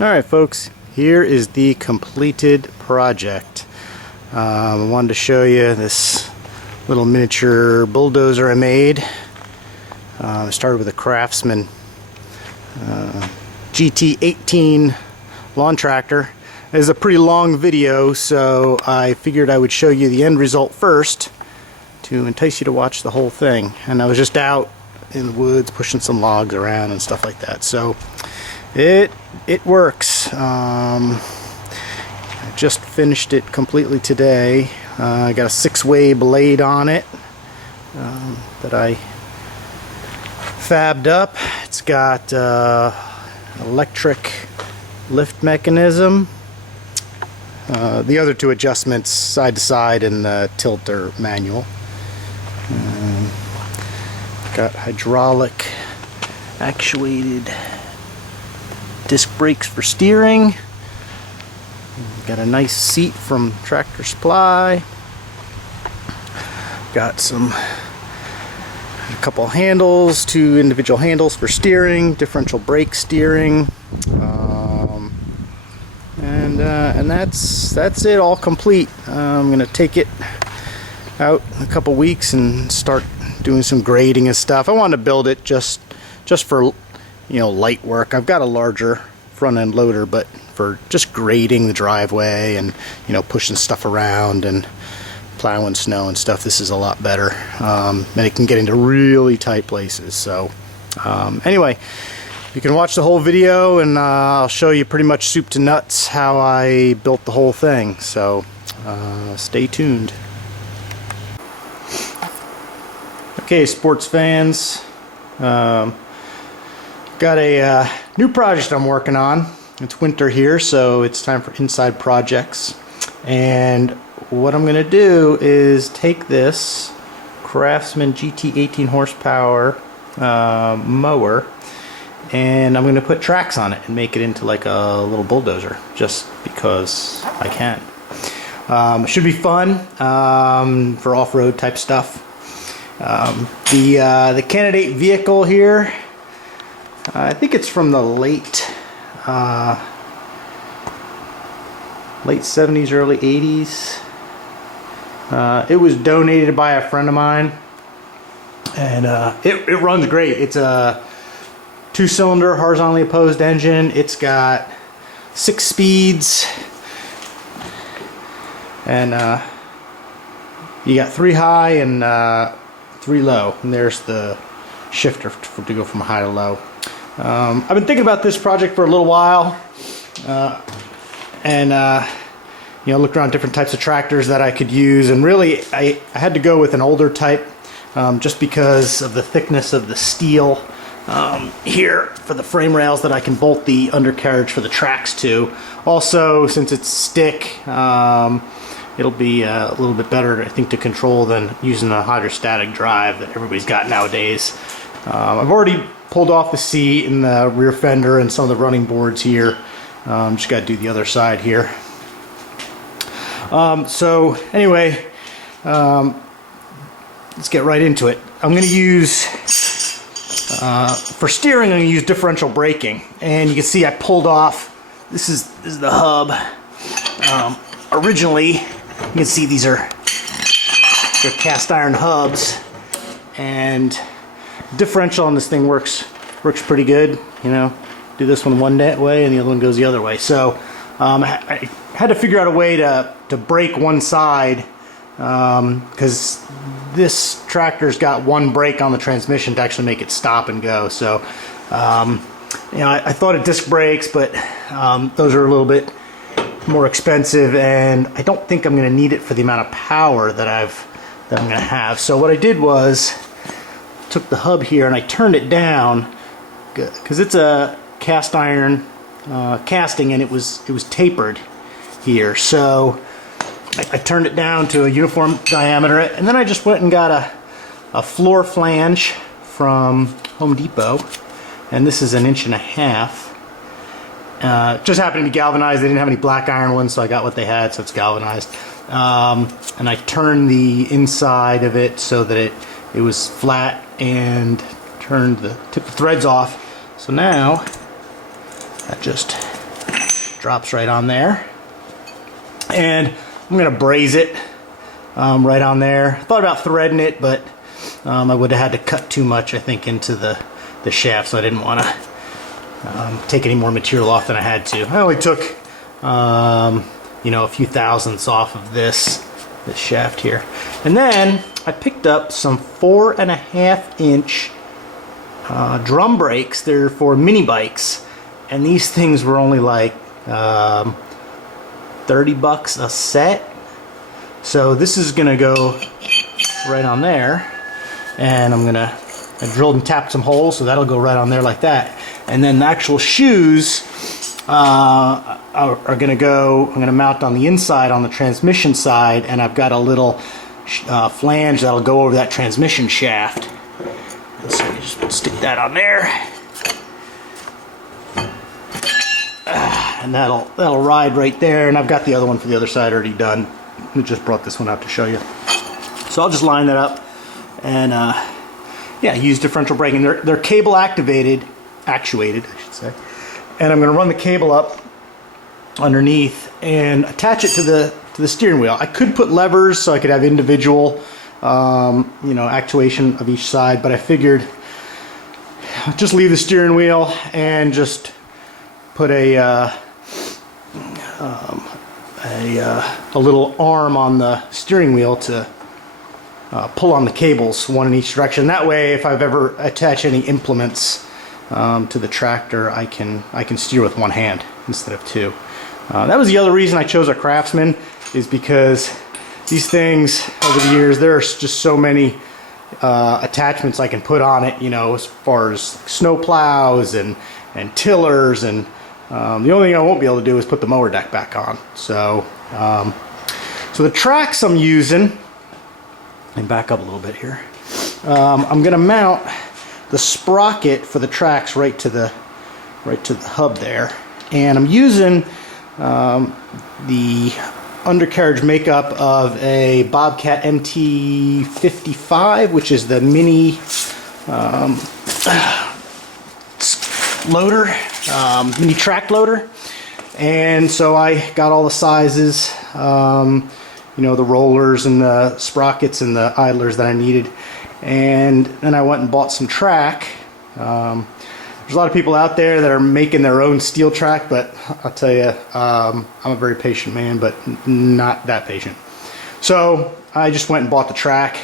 Alright folks, here is the completed project. I wanted to show you this little miniature bulldozer I made. I started with a Craftsman GT18 lawn tractor. It is a pretty long video, so I figured I would show you the end result first to entice you to watch the whole thing. And I was just out in the woods pushing some logs around and stuff like that. So it works. I just finished it completely today. I got a 6-way blade on it that I fabbed up. It's got electric lift mechanism. The other two adjustments, side to side, and the tilt are manual. Got hydraulic actuated disc brakes for steering. Got a nice seat from Tractor Supply. Got a couple handles, 2 individual handles for steering, differential brake steering, and that's it, all complete. I'm gonna take it out in a couple weeks and start doing some grading and stuff. I want to build it just for, light work. I've got a larger front end loader, but for just grading the driveway and pushing stuff around and plowing snow and stuff, this is a lot better, and it can get into really tight places. So anyway, you can watch the whole video, and I'll show you pretty much soup to nuts how I built the whole thing. So stay tuned. Okay, sports fans, got a new project I'm working on. It's winter here, so it's time for inside projects. And what I'm going to do is take this Craftsman GT18 horsepower mower, and I'm going to put tracks on it and make it into like a little bulldozer, just because I can. It should be fun for off-road type stuff. The candidate vehicle here, I think it's from the late 70s, early 80s. It was donated by a friend of mine, and it runs great. It's a 2-cylinder horizontally opposed engine. It's got 6 speeds, and you got 3 high and 3 low, and there's the shifter to go from high to low. I've been thinking about this project for a little while, and looked around different types of tractors that I could use, and really I had to go with an older type, just because of the thickness of the steel here for the frame rails that I can bolt the undercarriage for the tracks to. Also, since it's stick, it'll be a little bit better, I think, to control than using a hydrostatic drive that everybody's got nowadays. I've already pulled off the seat and the rear fender and some of the running boards here. Just got to do the other side here. So anyway, let's get right into it. I'm going to use, for steering, I'm going to use differential braking. And you can see I pulled off, this is the hub. Originally, you can see they're cast iron hubs, and differential on this thing works pretty good. Do this one way and the other one goes the other way. So I had to figure out a way to brake one side, because this tractor's got one brake on the transmission to actually make it stop and go. So I thought of disc brakes, but those are a little bit more expensive, and I don't think I'm going to need it for the amount of power that I'm going to have. So what I did was took the hub here and I turned it down, because it's a cast iron casting, and it was tapered here. So I turned it down to a uniform diameter, and then I just went and got a floor flange from Home Depot, and this is 1.5 inches. Just happened to be galvanized. They didn't have any black iron ones, so I got what they had, so it's galvanized. And I turned the inside of it so that it was flat, and took the threads off. So now I just drops right on there. And I'm going to braze it right on there. I thought about threading it, but I would have had to cut too much, I think, into the shaft, so I didn't want to take any more material off than I had to. I only took, you know, a few thousandths off of this shaft here. And then I picked up some 4.5-inch drum brakes. They're for mini bikes, and these things were only like 30 bucks a set. So this is gonna go right on there, and I drilled and tapped some holes, so that'll go right on there like that. And then the actual shoes are gonna go, I'm gonna mount on the inside on the transmission side, and I've got a little flange that'll go over that transmission shaft. So you just stick that on there, and that'll ride right there. And I've got the other one for the other side already done. I just brought this one out to show you. So I'll just line that up and yeah, use differential braking. They're cable actuated, I should say. And I'm going to run the cable up underneath and attach it to the steering wheel. I could put levers so I could have individual you know, actuation of each side, but I figured just leave the steering wheel and just put a little arm on the steering wheel to pull on the cables, one in each direction. That way, if I've ever attached any implements to the tractor, I can steer with one hand instead of two. That was the other reason I chose a Craftsman, is because these things over the years, there's just so many attachments I can put on it, you know, as far as snow plows and tillers, and the only thing I won't be able to do is put the mower deck back on. So so the tracks I'm using, and back up a little bit here, I'm going to mount the sprocket for the tracks right to the hub there, and I'm using the undercarriage makeup of a Bobcat MT55, which is the mini loader, mini track loader. And so I got all the sizes, you know, the rollers and the sprockets and the idlers that I needed. And then I went and bought some track. There's a lot of people out there that are making their own steel track, but I'll tell you, I'm a very patient man, but not that patient. So I just went and bought the track.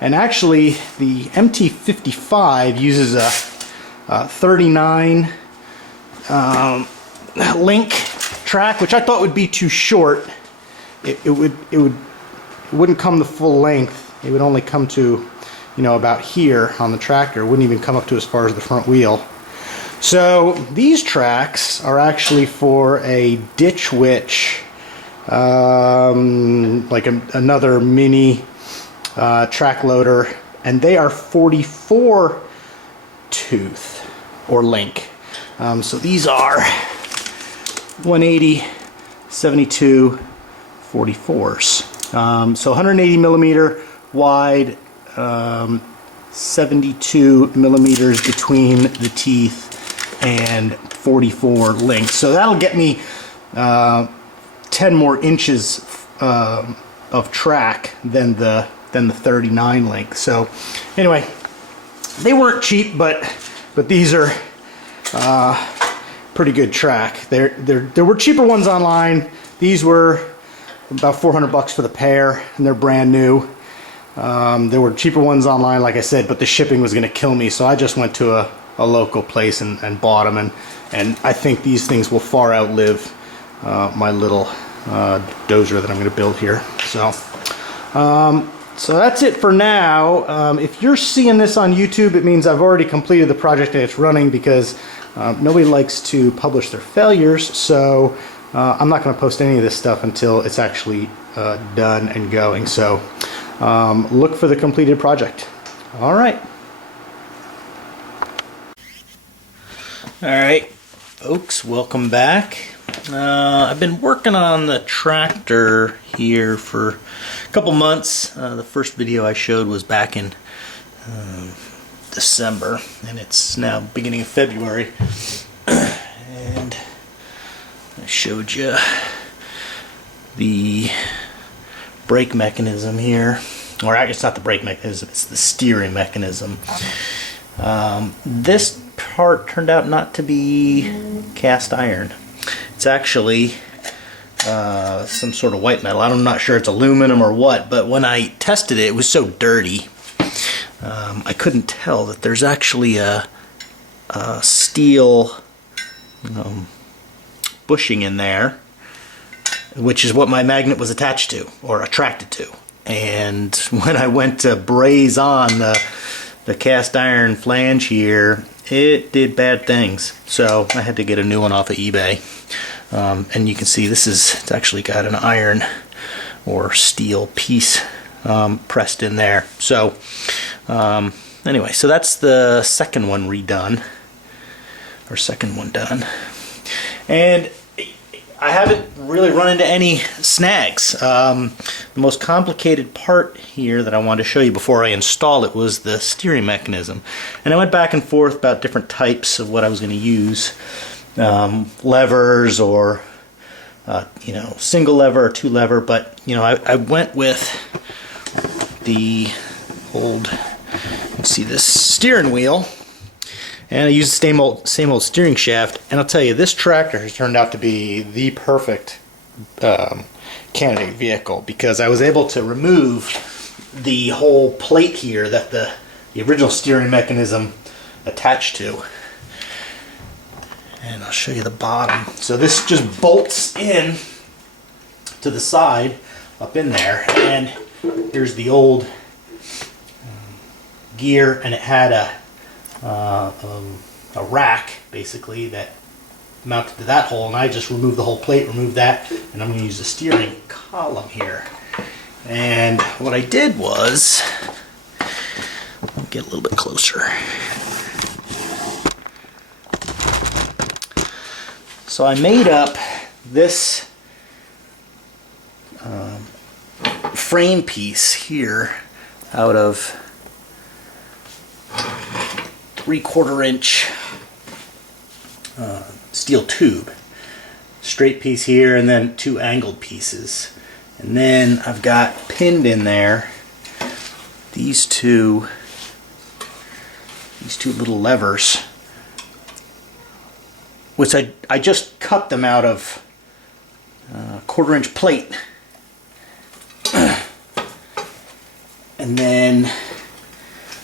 And actually, the MT55 uses a 39 link track, which I thought would be too short. It wouldn't come the full length. It would only come to, you know, about here on the tractor. It wouldn't even come up to as far as the front wheel. So these tracks are actually for a ditch witch, like another mini track loader, and they are 44 tooth or link. So these are 180, 72, 44s. So 180 millimeter wide, 72 millimeters between the teeth, and 44 length. So that'll get me 10 more inches of track than the 39 length. So anyway, they weren't cheap, but these are pretty good track. There were cheaper ones online. These were about 400 bucks for the pair, and they're brand new. There were cheaper ones online, like I said, but the shipping was going to kill me, so I just went to a local place and bought them, and I think these things will far outlive my little dozer that I'm going to build here. So that's it for now. If you're seeing this on YouTube, it means I've already completed the project and it's running, because nobody likes to publish their failures, so I'm not going to post any of this stuff until it's actually done and going. So look for the completed project. All right. Alright, folks, welcome back. I've been working on the tractor here for a couple months. The first video I showed was back in December, and it's now beginning of February. And I showed you the brake mechanism here, or it's not the brake mechanism, it's the steering mechanism. This part turned out not to be cast iron. It's actually some sort of white metal. I'm not sure it's aluminum or what, but when I tested it, it was so dirty. I couldn't tell that there's actually a steel bushing in there, which is what my magnet was attached to or attracted to. And when I went to braze on the cast iron flange here, it did bad things. So I had to get a new one off of eBay. And you can see it's actually got an iron or steel piece pressed in there. So anyway, so that's the second one redone, or second one done. And I haven't really run into any snags. The most complicated part here that I wanted to show you before I install it was the steering mechanism. And I went back and forth about different types of what I was going to use. Levers, or single lever or two lever, but I went with the old, you can see this steering wheel, and I used the same old steering shaft. And I'll tell you, this tractor has turned out to be the perfect candidate vehicle, because I was able to remove the whole plate here that the original steering mechanism attached to. And I'll show you the bottom. So this just bolts in to the side up in there, and here's the old gear, and it had a rack basically that mounted to that hole, and I just removed the whole plate, removed that, and I'm going to use the steering column here. And what I did was, let me get a little bit closer. So I made up this frame piece here out of 3/4 inch steel tube. Straight piece here, and then two angled pieces. And then I've got pinned in there these two little levers, which I just cut them out of 1/4 inch plate. And then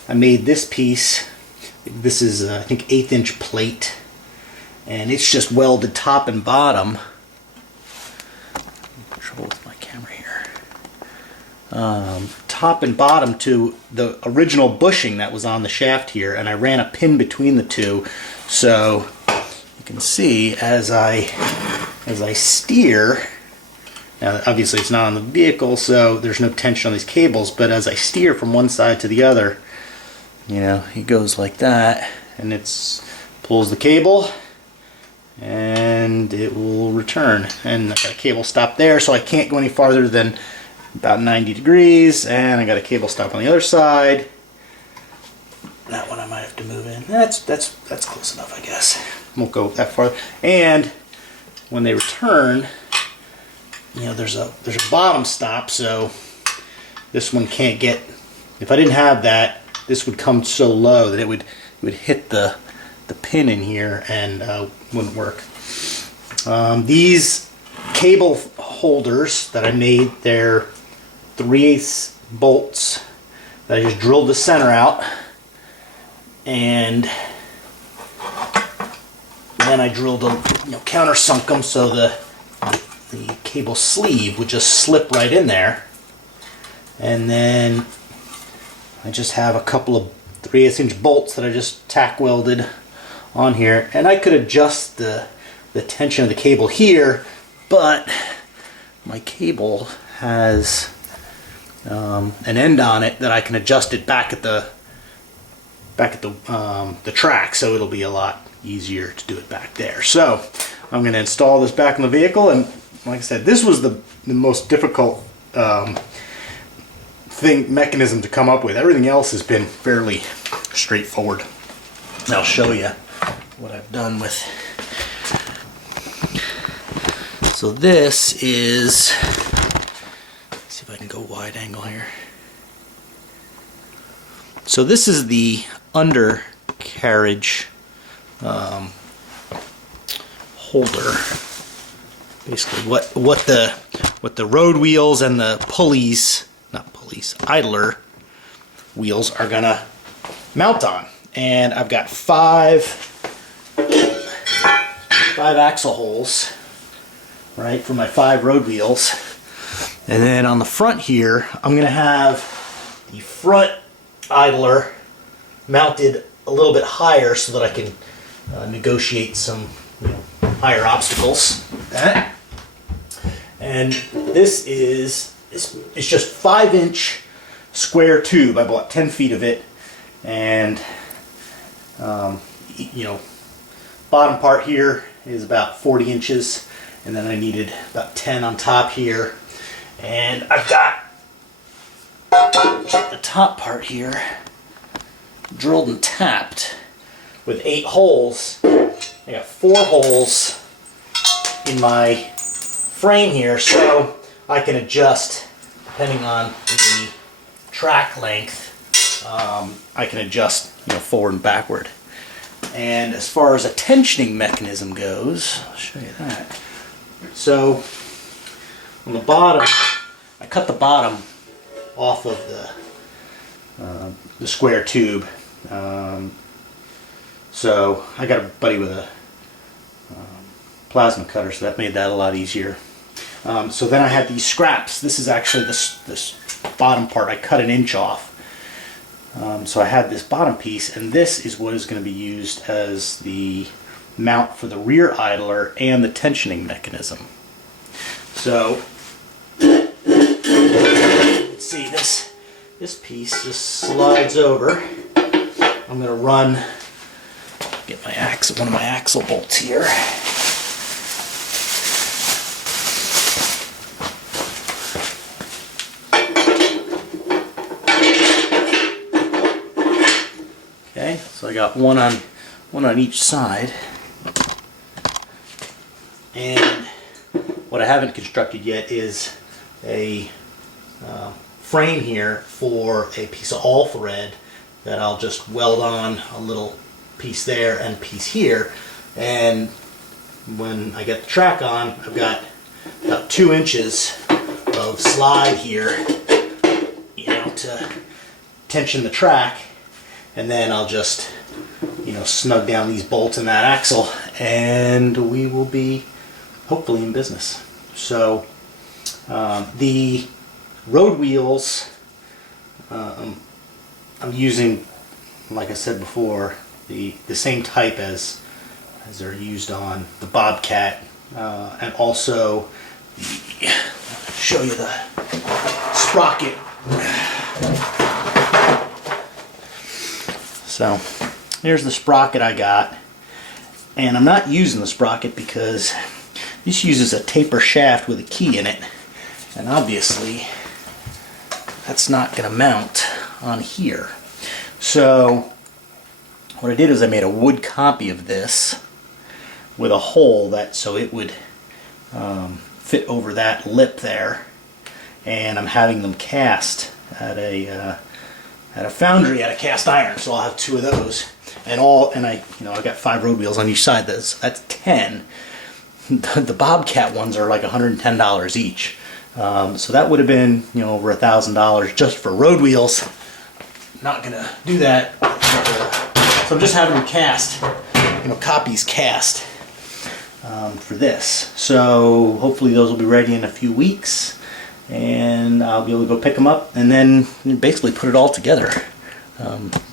I made this piece. This is I think 1/8 inch plate, and it's just welded top and bottom. Trouble with my camera here. Top and bottom to the original bushing that was on the shaft here, and I ran a pin between the two, so you can see as I steer. Now obviously it's not on the vehicle, so there's no tension on these cables, but as I steer from one side to the other, it goes like that, and it pulls the cable and it will return. And I've got a cable stop there, so I can't go any farther than about 90 degrees, and I got a cable stop on the other side. That one I might have to move in. That's close enough, I guess. Won't go that far. And when they return, there's a bottom stop, so this one can't get. If I didn't have that, this would come so low that it would hit the pin in here and wouldn't work. These cable holders that I made, they're 3/8 bolts that I just drilled the center out, and then I drilled countersunk them so the cable sleeve would just slip right in there. And then I just have a couple of 3/8 inch bolts that I just tack welded on here, and I could adjust the tension of the cable here, but my cable has an end on it that I can adjust it back at the track, so it'll be a lot easier to do it back there. So I'm going to install this back in the vehicle, and like I said, this was the most difficult mechanism to come up with. Everything else has been fairly straightforward. And I'll show you what I've done with So this is, let's see if I can go wide angle here. So this is the undercarriage holder. Basically what the road wheels and the pulleys, not pulleys, idler wheels are gonna mount on. And I've got five axle holes, right, for my 5 road wheels. And then on the front here, I'm gonna have the front idler mounted a little bit higher so that I can negotiate some higher obstacles with that. And this is it's just 5-inch square tube. I bought 10 feet of it, and bottom part here is about 40 inches, and then I needed about 10 on top here. And I've got the top part here drilled and tapped with 8 holes. I got 4 holes in my frame here, so I can adjust depending on the track length. I can adjust forward and backward. And as far as a tensioning mechanism goes, I'll show you that. So on the bottom, I cut the bottom off of the square tube. So I got a buddy with a plasma cutter, so that made that a lot easier. So then I had these scraps. This is actually this bottom part. I cut 1 inch off. So I had this bottom piece, and this is what is going to be used as the mount for the rear idler and the tensioning mechanism. So let's see, this piece just slides over. I'm going to get my one of my axle bolts here. Okay, so I got one on each side, and what I haven't constructed yet is a frame here for a piece of all thread that I'll just weld on a little piece there and piece here. And when I get the track on, I've got about 2 inches of slide here, to tension the track, and then I'll just snug down these bolts in that axle, and we will be hopefully in business. So the road wheels, I'm using, like I said before, the same type as they're used on the Bobcat, and also I'll show you the sprocket. So here's the sprocket I got, and I'm not using the sprocket because this uses a taper shaft with a key in it, and obviously that's not going to mount on here. So what I did is I made a wood copy of this with a hole so it would fit over that lip there, and I'm having them cast at a foundry at a cast iron. So I'll have 2 of those, and I got 5 road wheels on each side. That's 10. The Bobcat ones are like $110 each. So that would have been over $1,000 just for road wheels. Not gonna do that. So I'm just having them cast, copies cast for this. So hopefully those will be ready in a few weeks, and I'll be able to go pick them up and then basically put it all together.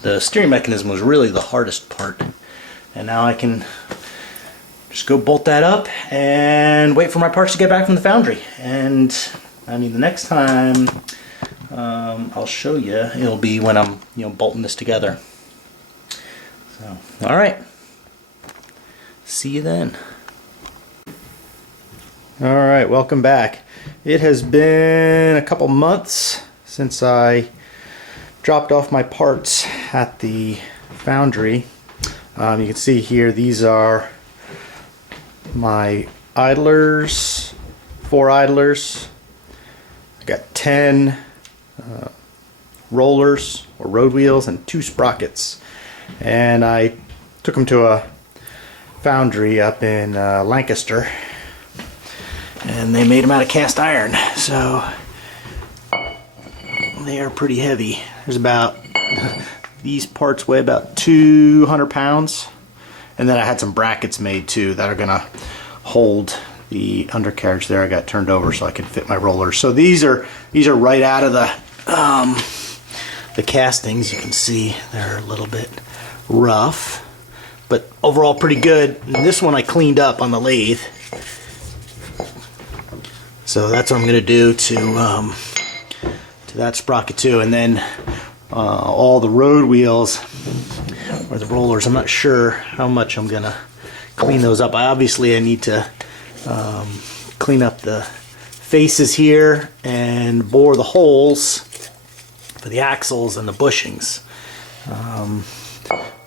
The steering mechanism was really the hardest part, and now I can just go bolt that up and wait for my parts to get back from the foundry. And the next time I'll show you, it'll be when I'm bolting this together. So, all right, see you then. All right, welcome back. It has been a couple months since I dropped off my parts at the foundry. You can see here, these are my idlers 4 idlers. I got 10 rollers or road wheels and 2 sprockets. And I took them to a foundry up in Lancaster, and they made them out of cast iron, so they are pretty heavy. There's about, these parts weigh about 200 pounds, and then I had some brackets made too that are gonna hold the undercarriage there. I got turned over so I could fit my rollers. So these are right out of the castings. You can see they're a little bit rough, but overall pretty good. And this one I cleaned up on the lathe, so that's what I'm gonna do to that sprocket too. And then all the road wheels or the rollers, I'm not sure how much I'm gonna clean those up. I need to clean up the faces here and bore the holes for the axles and the bushings.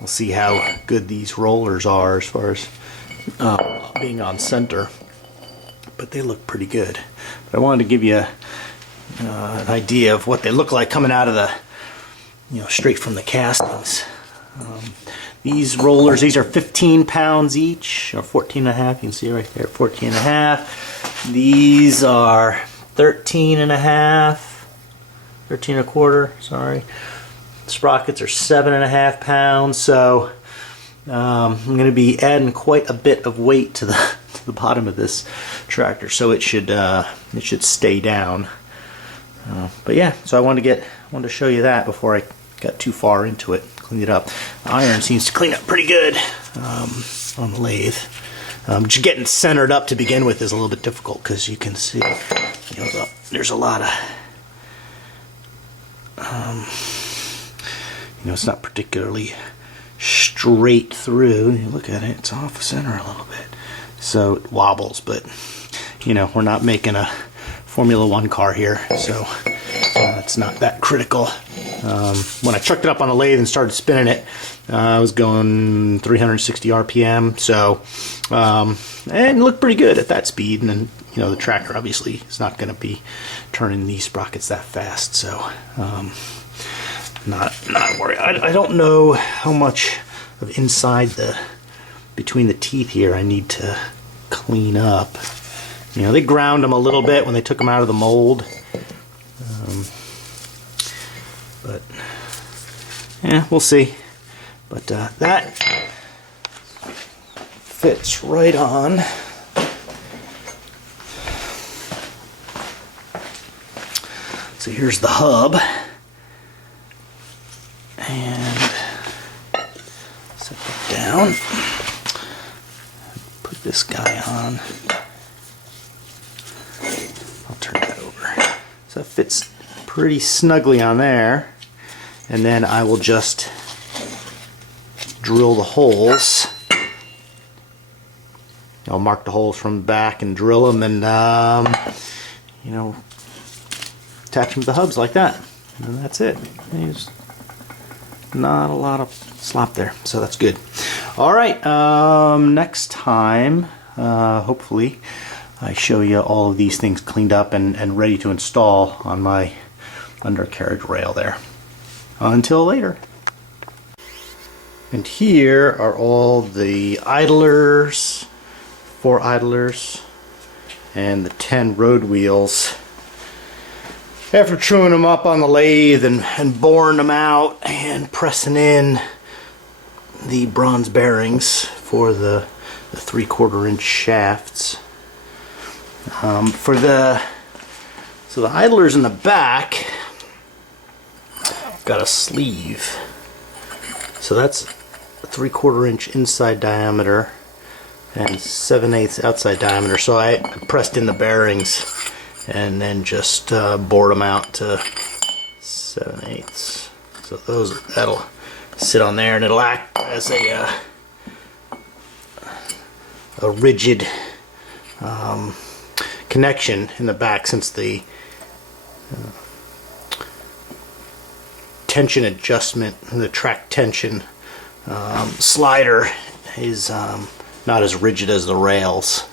We'll see how good these rollers are as far as being on center, but they look pretty good. But I wanted to give you an idea of what they look like coming out of the, straight from the castings. These rollers, these are 15 pounds each, or 14 and a half. You can see right there, 14 and a half. These are 13 and a half, 13 and a quarter, sorry. Sprockets are 7.5 pounds, so I'm going to be adding quite a bit of weight to the bottom of this tractor, so it should stay down. But yeah, so I wanted to show you that before I got too far into it. Clean it up. The iron seems to clean up pretty good on the lathe. Just getting centered up to begin with is a little bit difficult because you can see, there's a lot of it's not particularly straight through. You look at it, it's off center a little bit, so it wobbles. But we're not making a Formula 1 car here, so it's not that critical. When I chucked it up on the lathe and started spinning it, I was going 360 RPM, so and it looked pretty good at that speed. And then the tractor obviously is not going to be turning these sprockets that fast, so not worried. I don't know how much of inside between the teeth here I need to clean up. They ground them a little bit when they took them out of the mold, but yeah, we'll see. But that fits right on. So here's the hub, and set that down. Put this guy on. I'll turn that over. So it fits pretty snugly on there. And then I will just drill the holes. I'll mark the holes from the back and drill them, and attach them to the hubs like that. And that's it. There's not a lot of slop there, so that's good. All right, next time, hopefully, I show you all of these things cleaned up and ready to install on my undercarriage rail there. Until later. And here are all the idlers, 4 idlers, and the 10 road wheels. After truing them up on the lathe and boring them out and pressing in the bronze bearings for the 3/4 inch shafts. So the idlers in the back got a sleeve. So that's a 3/4 inch inside diameter and 7/8 outside diameter. So I pressed in the bearings and then just bored them out to 7/8. So that'll sit on there, and it'll act as a rigid connection in the back, since the tension adjustment, the track tension slider is not as rigid as the rails.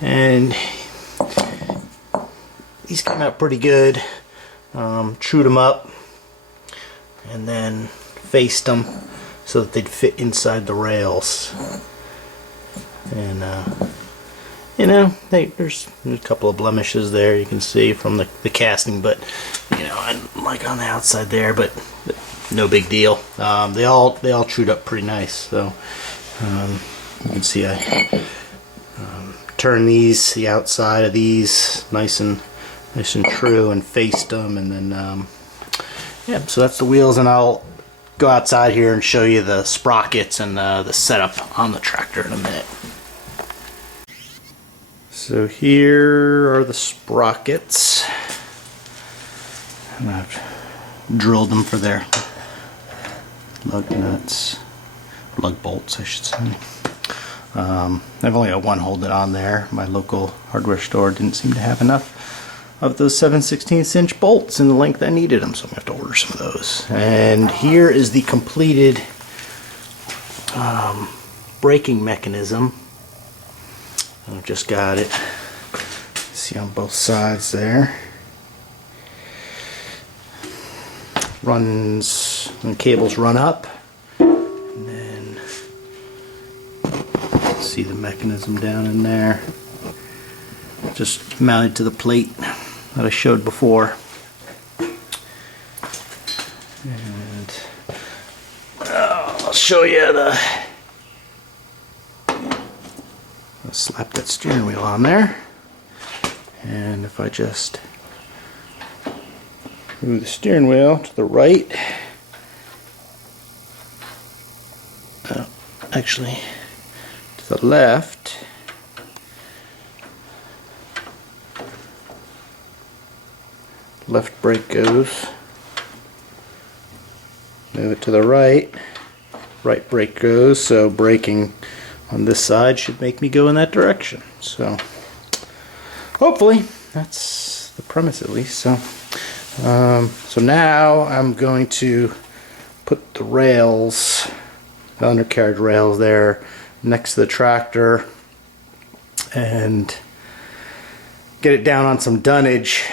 And these came out pretty good. Trued them up and then faced them so that they'd fit inside the rails. And you know, there's a couple of blemishes there you can see from the casting, but you know, and like on the outside there, but no big deal. They all trued up pretty nice. So you can see I turned the outside of these nice and true, and faced them, and then yeah. So that's the wheels, and I'll go outside here and show you the sprockets and the setup on the tractor in a minute. So here are the sprockets, and I've drilled them for their lug nuts, lug bolts I should say. I've only got one holding on there. My local hardware store didn't seem to have enough of those 7/16 inch bolts in the length I needed them, so I'm going to have to order some of those. And here is the completed braking mechanism. I've just got it. See on both sides there. Runs, and cables run up, and then see the mechanism down in there. Just mounted to the plate that I showed before. And I'll show you I'll slap that steering wheel on there, and if I just move the steering wheel to the right, actually to the left, left brake goes, move it to the right, right brake goes, so braking on this side should make me go in that direction. So hopefully that's the premise, at least. So so now I'm going to put the rails, the undercarriage rails there next to the tractor, and get it down on some dunnage.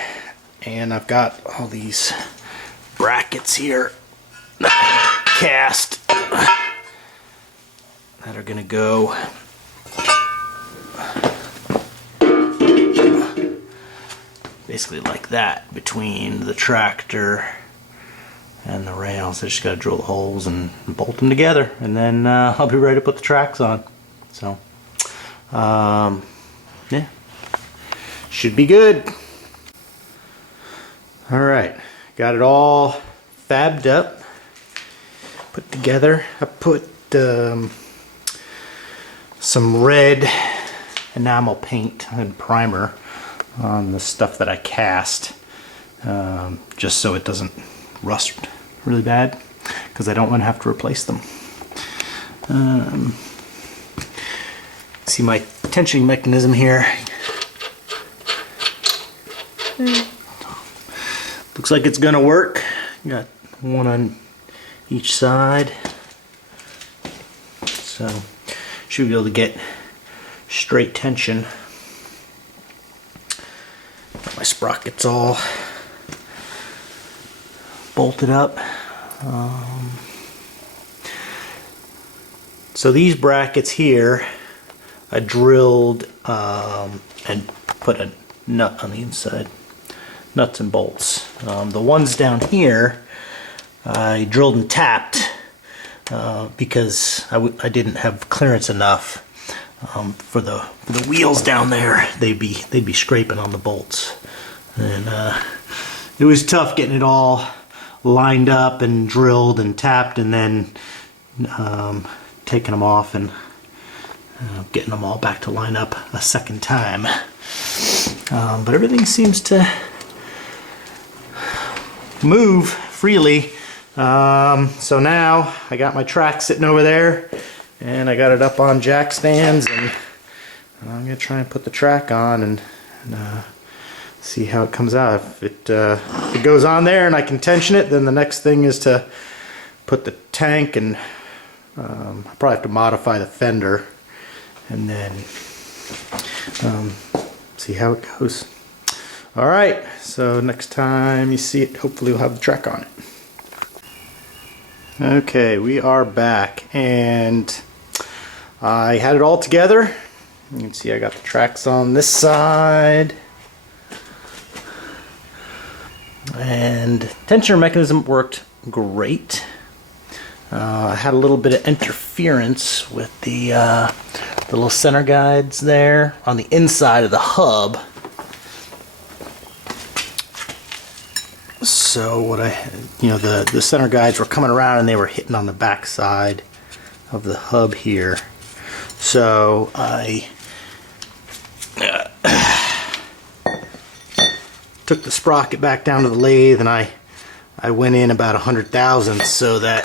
And I've got all these brackets here cast that are gonna go basically like that between the tractor and the rails. I just gotta drill the holes and bolt them together, and then I'll be ready to put the tracks on. So yeah, should be good. Alright, got it all fabbed up, put together. I put some red enamel paint and primer on the stuff that I cast, just so it doesn't rust really bad, because I don't want to have to replace them. See my tensioning mechanism here. Looks like it's gonna work. Got one on each side, so should be able to get straight tension. Got my sprockets all bolted up. So these brackets here, I drilled and put a nut on the inside. Nuts and bolts. The ones down here I drilled and tapped because I didn't have clearance enough for the wheels down there. They'd be scraping on the bolts, and it was tough getting it all lined up and drilled and tapped, and then taking them off and getting them all back to line up a second time. But everything seems to move freely. So now I got my track sitting over there, and I got it up on jack stands, and I'm gonna try and put the track on and see how it comes out. If it goes on there and I can tension it, then the next thing is to put the tank, and I probably have to modify the fender, and then see how it goes. All right, so next time you see it, hopefully we'll have the track on it. Okay, we are back, and I had it all together. You can see I got the tracks on this side. And tensioner mechanism worked great. I had a little bit of interference with the little center guides there on the inside of the hub. So what the center guides were coming around and they were hitting on the back side of the hub here. So I took the sprocket back down to the lathe, and I went in about 100 thousandths so that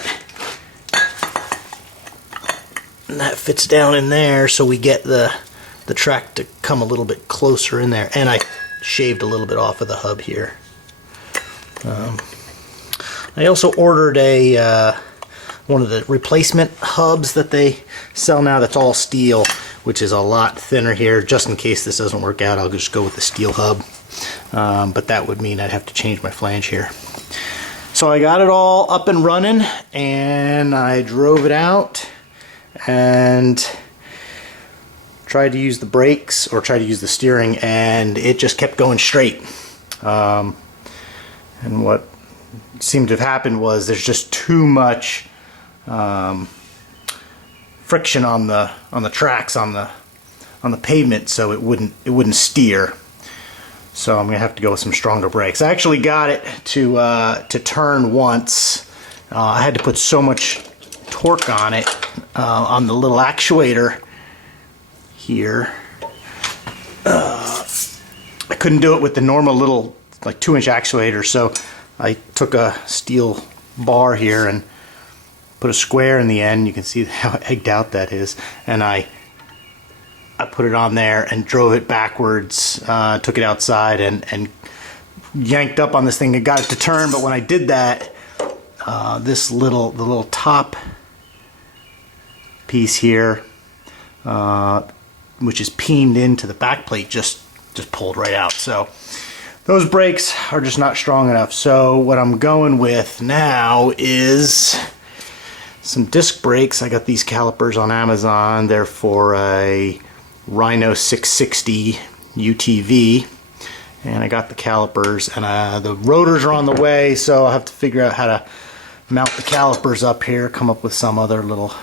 fits down in there, so we get the track to come a little bit closer in there. And I shaved a little bit off of the hub here. I also ordered one of the replacement hubs that they sell now that's all steel, which is a lot thinner here. Just in case this doesn't work out, I'll just go with the steel hub. But that would mean I'd have to change my flange here. So I got it all up and running, and I drove it out and tried to use the brakes, or tried to use the steering, and it just kept going straight. And what seemed to have happened was there's just too much friction on the tracks on the pavement, so it wouldn't steer. So I'm gonna have to go with some stronger brakes. I actually got it to turn once. I had to put so much torque on it on the little actuator here. I couldn't do it with the normal little like 2-inch actuator, so I took a steel bar here and put a square in the end. You can see how egged out that is, and I put it on there and drove it backwards, took it outside and yanked up on this thing and got it to turn. But when I did that, the little top piece here, which is peened into the back plate, just pulled right out. So those brakes are just not strong enough. So what I'm going with now is some disc brakes. I got these calipers on Amazon. They're for a Rhino 660 UTV, and I got the calipers, and the rotors are on the way, so I'll have to figure out how to mount the calipers up here, come up with some other little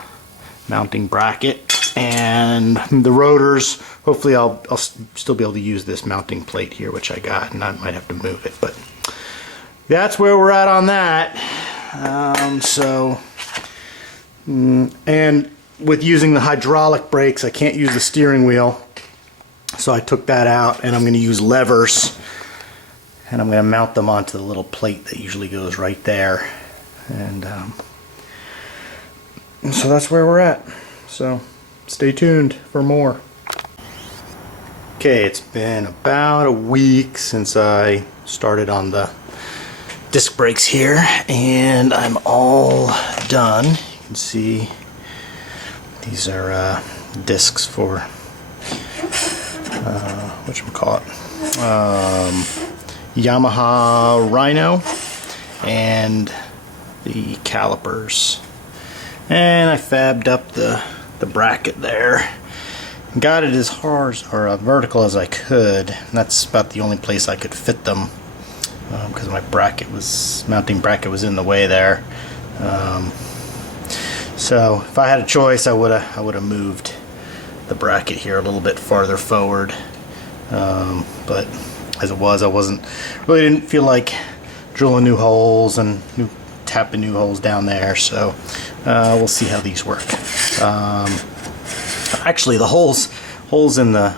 mounting bracket. And the rotors, hopefully I'll still be able to use this mounting plate here, which I got, and I might have to move it, but that's where we're at on that. And with using the hydraulic brakes, I can't use the steering wheel, so I took that out, and I'm going to use levers, and I'm going to mount them onto the little plate that usually goes right there. And so that's where we're at. So stay tuned for more. Okay, it's been about a week since I started on the disc brakes here, and I'm all done. You can see these are discs for whatchamacallit, Yamaha Rhino, and the calipers. And I fabbed up the bracket there. Got it as hard or vertical as I could. And that's about the only place I could fit them, because my mounting bracket was in the way there. So if I had a choice, I would have moved the bracket here a little bit farther forward. But as it was, I didn't feel like drilling new holes and tapping new holes down there. So we'll see how these work. Actually, the holes in the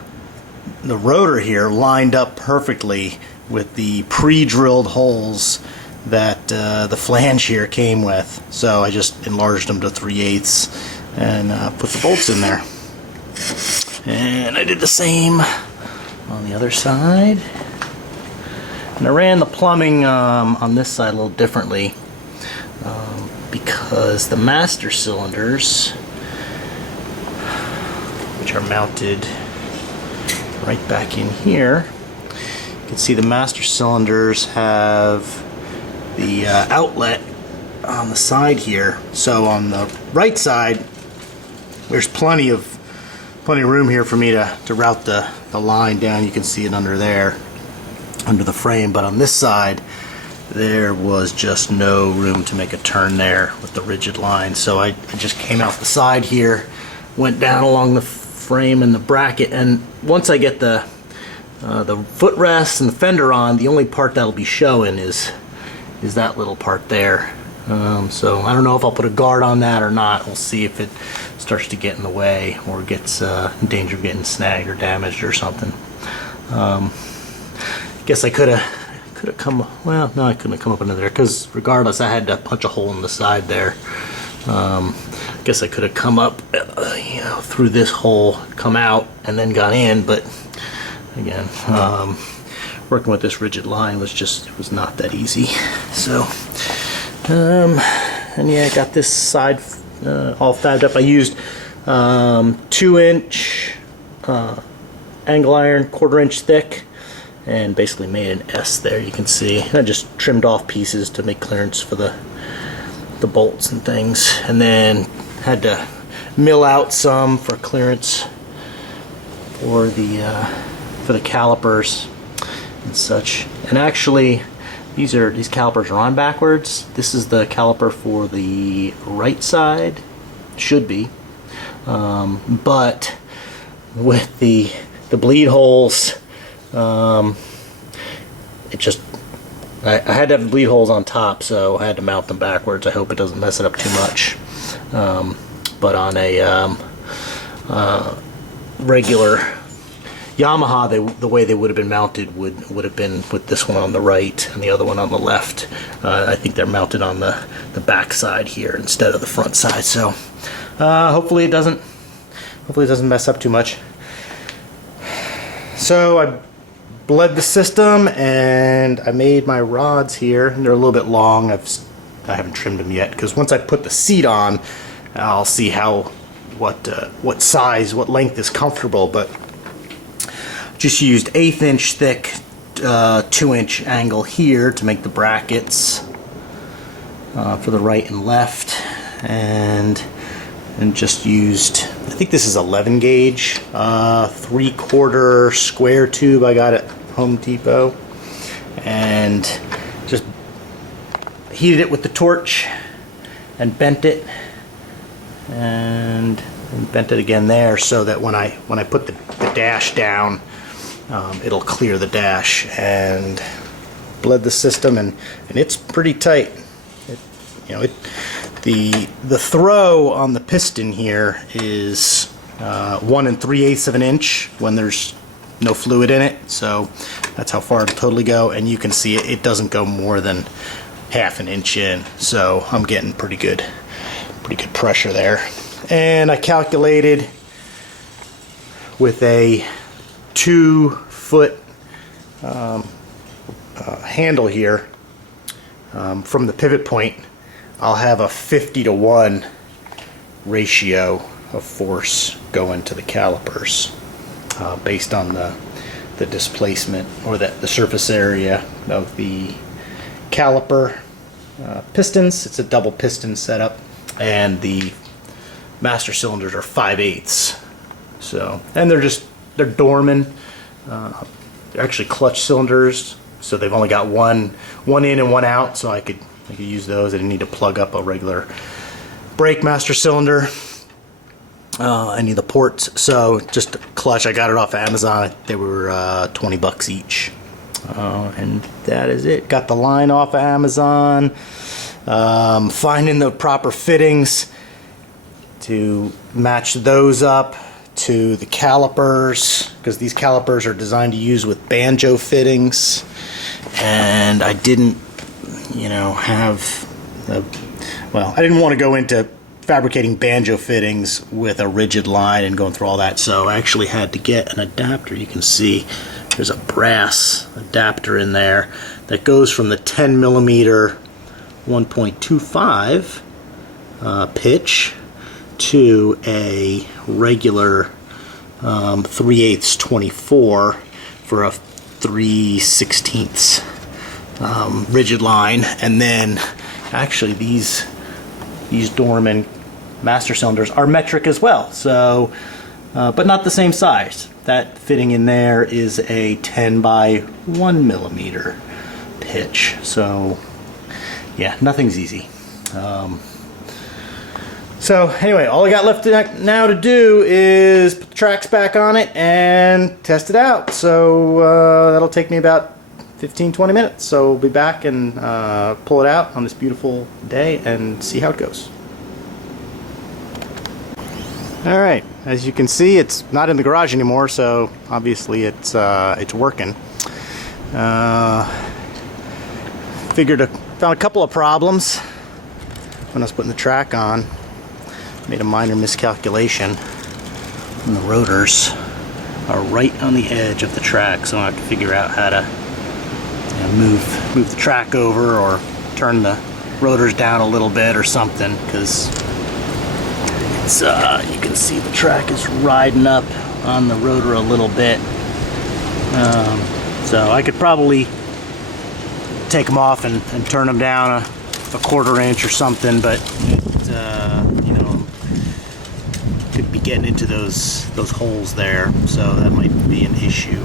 rotor here lined up perfectly with the pre-drilled holes that the flange here came with. So I just enlarged them to 3/8 and put the bolts in there. And I did the same on the other side. And I ran the plumbing on this side a little differently, because the master cylinders, which are mounted right back in here, you can can see the master cylinders have the outlet on the side here. So on the right side, there's plenty of room here for me to route the line down. You can see it under there, under the frame. But on this side, there was just no room to make a turn there with the rigid line. So I just came out the side here, went down along the frame and the bracket, and once I get the footrest and the fender on, the only part that'll be showing is that little part there. So I don't know if I'll put a guard on that or not. We'll see if it starts to get in the way or gets in danger of getting snagged or damaged or something. Guess I could have come, well, no, I couldn't have come up into there, because regardless I had to punch a hole in the side there. Guess I could have come up you know, through this hole, come out, and then got in, but again, working with this rigid line was not that easy. So and yeah, I got this side all fabbed up. I used 2-inch angle iron, 1/4 inch thick, and basically made an S there. You can see I just trimmed off pieces to make clearance for the bolts and things, and then had to mill out some for clearance for the calipers and such. And actually, these calipers are on backwards. This is the caliper for the right side, should be, but with the bleed holes, it just, I had to have the bleed holes on top, so I had to mount them backwards. I hope it doesn't mess it up too much. But on a regular Yamaha, the way they would have been mounted would have been with this one on the right and the other one on the left. I think they're mounted on the back side here instead of the front side. So hopefully it doesn't mess up too much. So I bled the system and I made my rods here. They're a little bit long. I haven't trimmed them yet, because once I put the seat on, I'll see what size, what length is comfortable. But just used 1/8 inch thick 2-inch angle here to make the brackets for the right and left, and just used, I think this is 11 gauge 3/4 square tube I got at Home Depot, and just heated it with the torch and bent it, and bent it again there, so that when I put the dash down, it'll clear the dash. And bled the system, and it's pretty tight. The throw on the piston here is 1 3/8 of an inch when there's no fluid in it, so that's how far it'll totally go. And you can see it doesn't go more than 1/2 an inch in, so I'm getting pretty good pressure there. And I calculated with a 2-foot handle here, from the pivot point, I'll have a 50-to-1 ratio of force going to the calipers, based on the displacement, or the surface area of the caliper pistons. It's a double piston setup, and the master cylinders are 5/8. So, and they're Dorman. They're actually clutch cylinders, so they've only got one in and one out, so I could use those. I didn't need to plug up a regular brake master cylinder, any of the ports. So just a clutch. I got it off of Amazon. They were $20 each, and that is it. Got the line off of Amazon. Finding the proper fittings to match those up to the calipers, because these calipers are designed to use with banjo fittings, and I didn't, have I didn't want to go into fabricating banjo fittings with a rigid line and going through all that, so I actually had to get an adapter. You can see there's a brass adapter in there that goes from the 10mm 1.25 pitch to a regular 3/8 24 for a 3/16 rigid line, and then actually these Dorman master cylinders are metric as well, so but not the same size. That fitting in there is a 10 by 1 millimeter pitch, so yeah, nothing's easy. So anyway, all I got left now to do is put the tracks back on it and test it out. So that'll take me about 15-20 minutes. So we'll be back and pull it out on this beautiful day and see how it goes. All right, as you can see, it's not in the garage anymore, so obviously it's working. Found a couple of problems when I was putting the track on. Made a minor miscalculation, and the rotors are right on the edge of the track, so I have to figure out how to move the track over or turn the rotors down a little bit or something, because it's you can see the track is riding up on the rotor a little bit. So I could probably take them off and turn them down a quarter inch or something, but it, you know, could be getting into those holes there, so that might be an issue.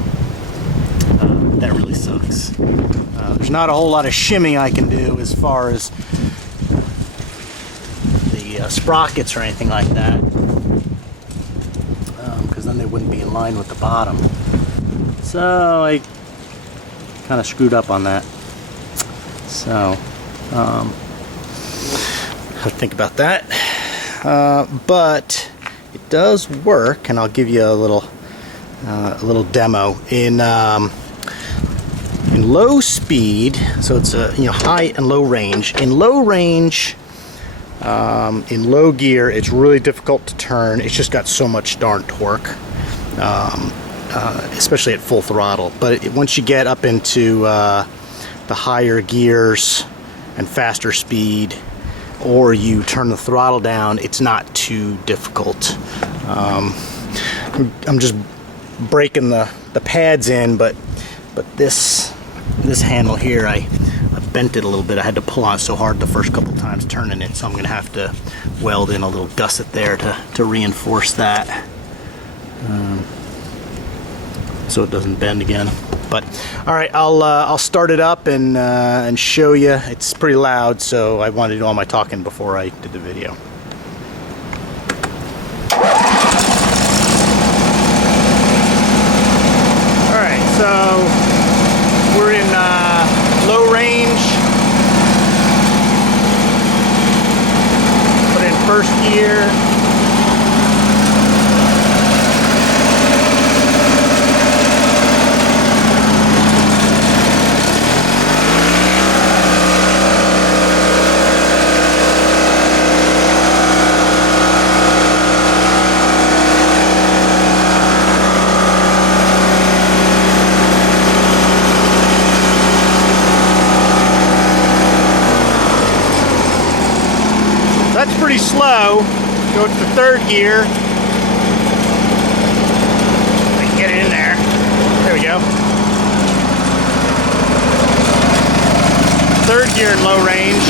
That really sucks. There's not a whole lot of shimming I can do as far as the sprockets or anything like that, because then they wouldn't be in line with the bottom. So I kind of screwed up on that. So have to think about that. But it does work, and I'll give you a little demo in low speed. So it's high and low range. In low range, in low gear, it's really difficult to turn. It's just got so much darn torque, especially at full throttle. But once you get up into the higher gears and faster speed, or you turn the throttle down, it's not too difficult. I'm just breaking the pads in, but this handle here, I bent it a little bit. I had to pull on it so hard the first couple times turning it, so I'm gonna have to weld in a little gusset there to reinforce that, so it doesn't bend again. But all right, I'll start it up and show you. It's pretty loud, so I wanted to do all my talking before I did the video. All right, so we're in low range. Put in first gear. That's pretty slow. Go to the third gear. I can get it in there. There we go. Third gear in low range.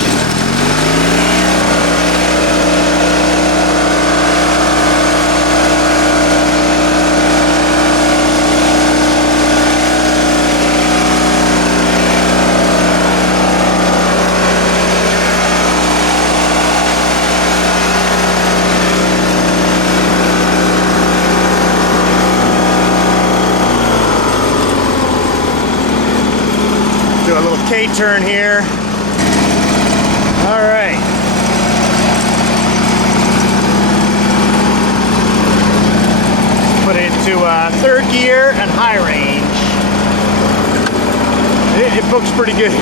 Do a little K-turn here. All right. Put it into third gear and high range. It books pretty good.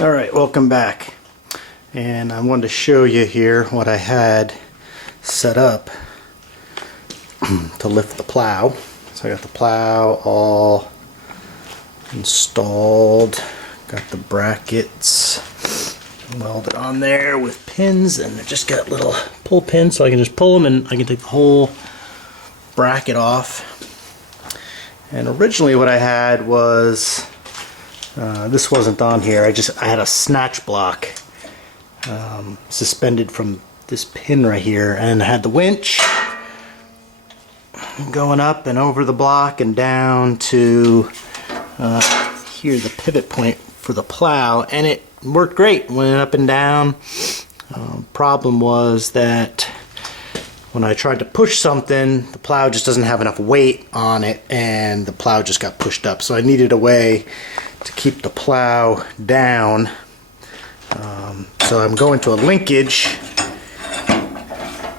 Alright, welcome back. And I wanted to show you here what I had set up to lift the plow. So I got the plow all installed, got the brackets welded on there with pins, and I just got little pull pins so I can just pull them and I can take the whole bracket off. And originally what I had was this wasn't on here. I had a snatch block suspended from this pin right here, and I had the winch going up and over the block and down to here, the pivot point for the plow, and it worked great. Went up and down. Problem was that when I tried to push something, the plow just doesn't have enough weight on it, and the plow just got pushed up. So I needed a way to keep the plow down. So I'm going to a linkage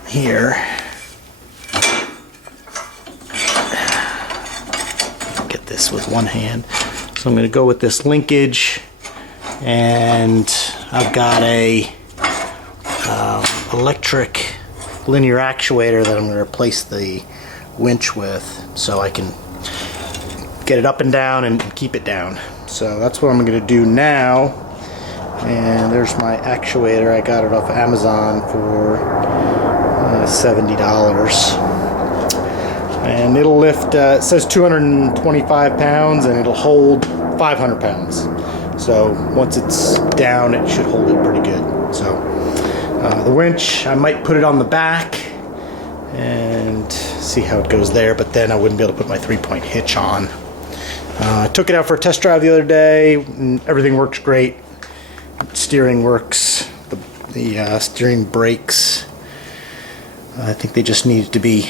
here. Get this with one hand. So I'm going to go with this linkage, and I've got a electric linear actuator that I'm going to replace the winch with, so I can get it up and down and keep it down. So that's what I'm going to do now. And there's my actuator. I got it off of Amazon for $70, and it'll lift, it says 225 pounds, and it'll hold 500 pounds. So once it's down, it should hold it pretty good. So the winch, I might put it on the back and see how it goes there, but then I wouldn't be able to put my 3-point hitch on. I took it out for a test drive the other day, and everything works great. Steering works, the steering brakes, I think they just needed to be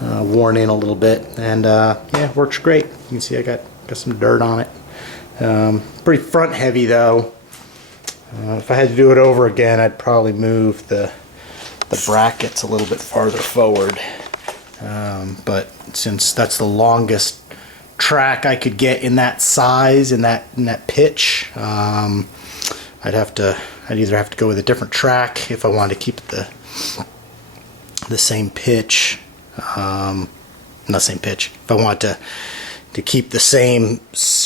worn in a little bit, and yeah, it works great. You can see I got some dirt on it. Pretty front heavy though. If I had to do it over again, I'd probably move the brackets a little bit farther forward, but since that's the longest track I could get in that size, in that pitch, I'd either have to go with a different track if I wanted to keep the same pitch, not same pitch. If I wanted to keep the same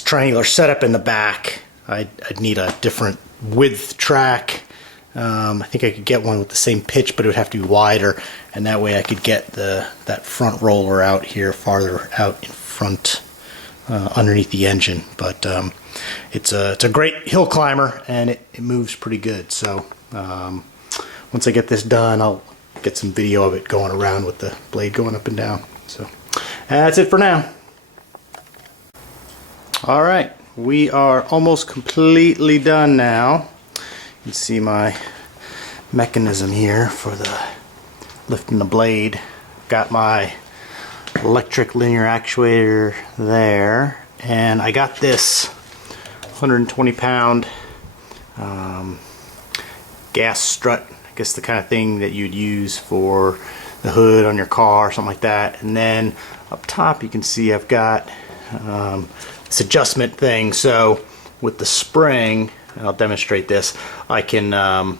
triangular setup in the back, I'd need a different width track. I think I could get one with the same pitch, but it would have to be wider, and that way I could get that front roller out here farther out in front, underneath the engine. But it's a great hill climber, and it moves pretty good. So once I get this done, I'll get some video of it going around with the blade going up and down. So that's it for now. All right, we are almost completely done now. You can see my mechanism here for the lifting the blade. Got my electric linear actuator there, and I got this 120 pound gas strut, I guess the kind of thing that you'd use for the hood on your car or something like that. And then up top you can see I've got this adjustment thing, so with the spring, and I'll demonstrate this, I can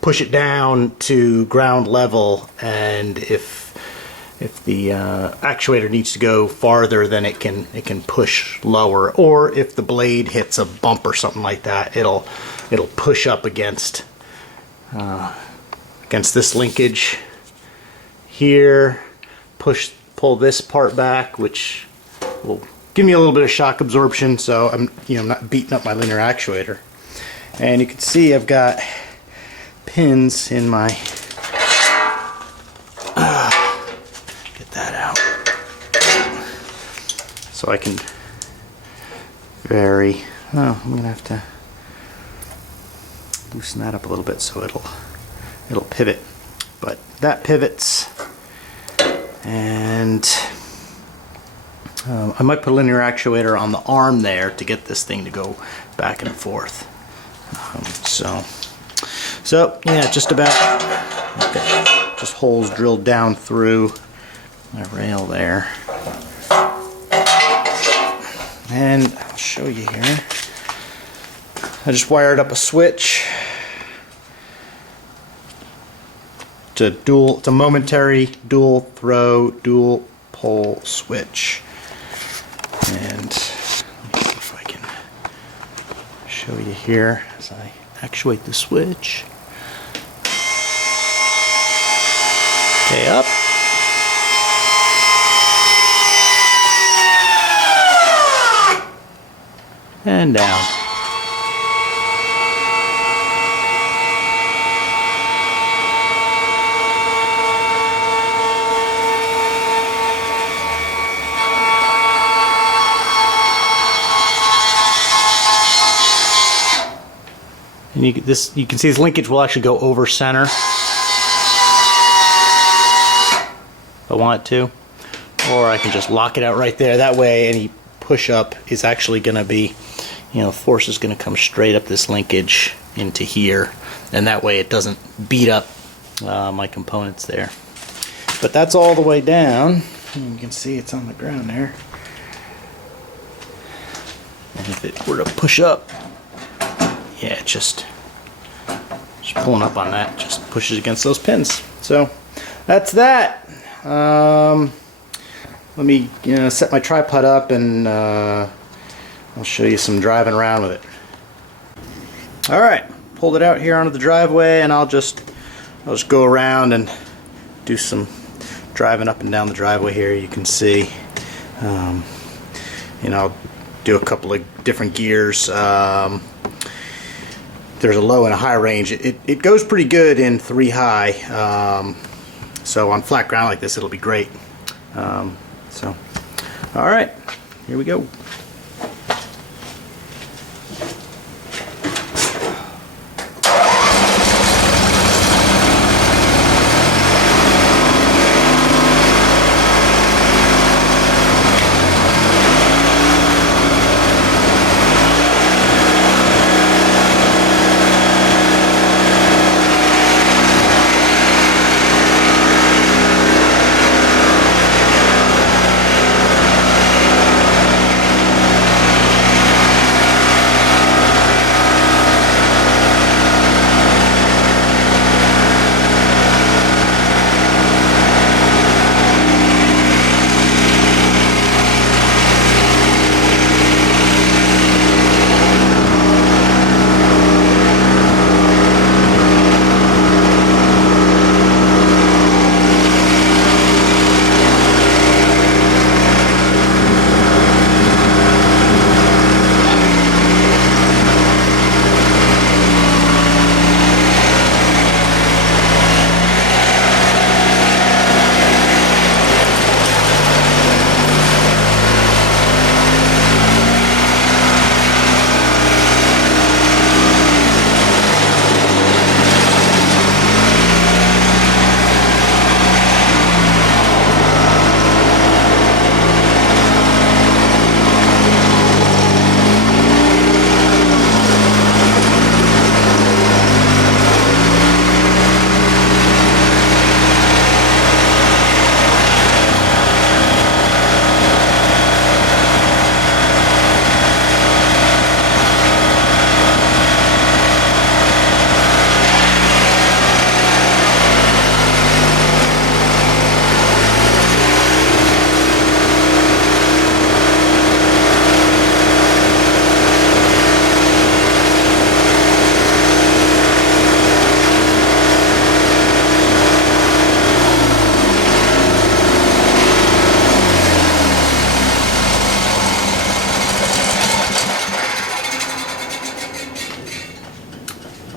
push it down to ground level, and if the actuator needs to go farther, then it can push lower, or if the blade hits a bump or something like that, it'll push up against this linkage here, pull this part back, which will give me a little bit of shock absorption, so I'm not beating up my linear actuator. And you can see I've got pins in my get that out, so I can vary. Oh, I'm gonna have to loosen that up a little bit so it'll pivot, but that pivots. And I might put a linear actuator on the arm there to get this thing to go back and forth. So yeah, just about, okay, just holes drilled down through my rail there. And I'll show you here. I just wired up a switch just a dual, it's a momentary dual throw, dual pole switch. And let me see if I can show you here as I actuate the switch. Okay, up. And down. And you can see this linkage will actually go over center if I want it to, or I can just lock it out right there. That way any push up is actually going to be, you know, force is going to come straight up this linkage into here, and that way it doesn't beat up my components there. But that's all the way down. You can see it's on the ground there. And if it were to push up, yeah, it's just pulling up on that, just pushes against those pins. So that's that. Let me set my tripod up, and I'll show you some driving around with it. Alright, pulled it out here onto the driveway, and I'll just go around and do some driving up and down the driveway here. You can see, I'll do a couple of different gears. There's a low and a high range. It goes pretty good in 3 high, so on flat ground like this it'll be great. Alright, here we go.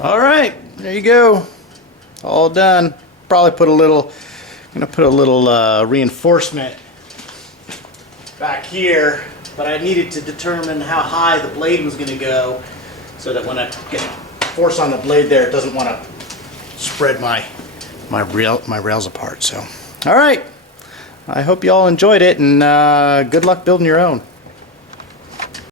Alright, there you go. All done. Probably put a little, reinforcement back here, but I needed to determine how high the blade was going to go so that when I get force on the blade there, it doesn't want to spread my rails apart. So, alright. I hope you all enjoyed it, and good luck building your own.